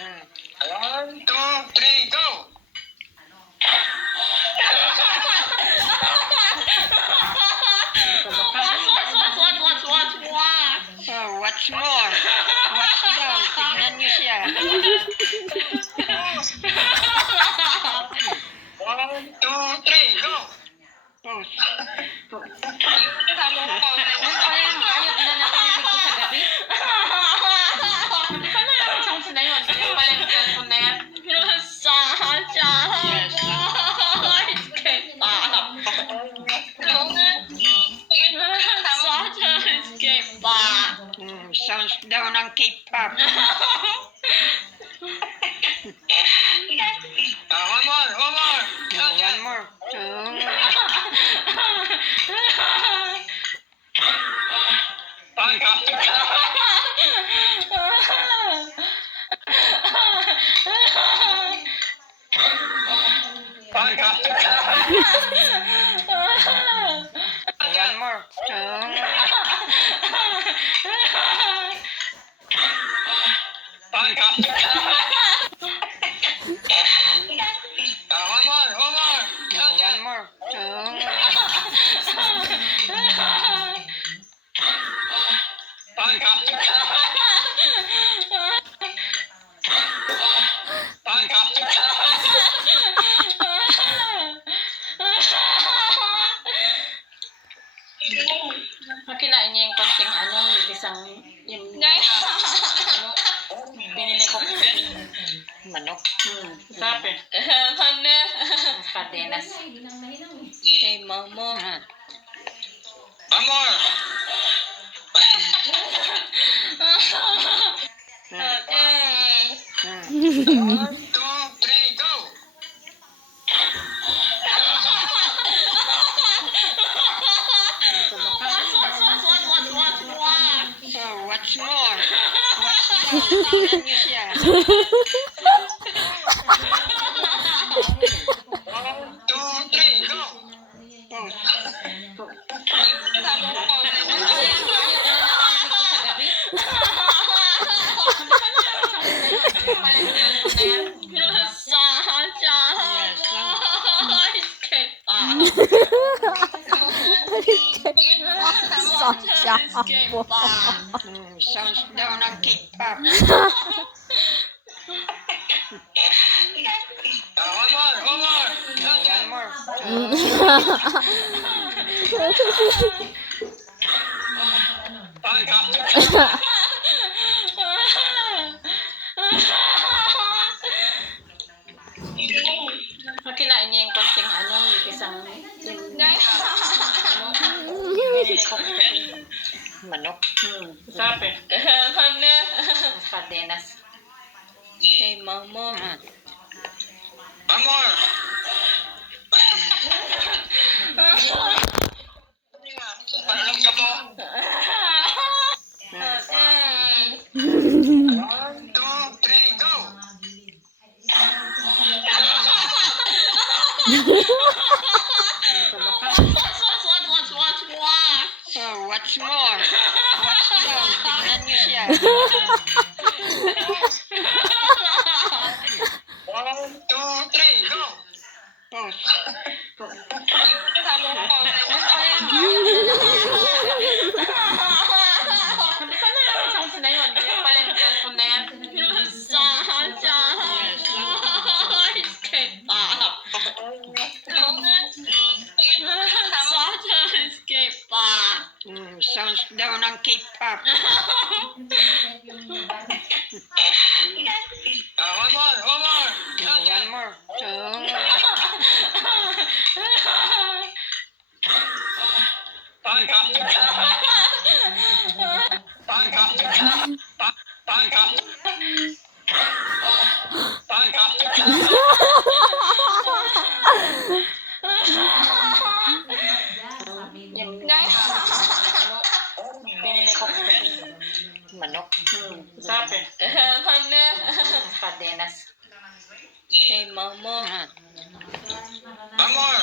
One, two, three, go! Oh, what's more? Watch daw. Tignan niyo siya. One, two, three, go! Pose. Ayop na narinig ko sa gabi. Hindi pa na lang songs na yun. Hindi pa lang yung cellphone na yan. Sounds daw ng K-pop. One more, one more! One more. One more. One more, one more! One more. Kinain niya yung konting yung isang yung binili ko. Manok. Sarap eh. Padenas. Hey, mama. One more! One, two, three, go! Oh, what's more? Watch daw. Tignan niyo siya. One, two, three, go! Pose. Sounds daw ng K-pop. One more, one more! One more. Kinain niya yung konting yung isang yung binili ko. Manok. Sarap eh. Padenas. Hey, mama. One more! Alam ka mo? One, two, three, go! Oh, what's more? Watch daw. Tignan niyo siya. One, two, three, go! Pose. Hindi pa na lang yung songs na yun. Hindi pa lang yung cellphone na yan. Sounds daw ng K-pop. One more, one more! One more. Binili ko. Manok. Sarap eh. Padenas. Hey, mama. One more!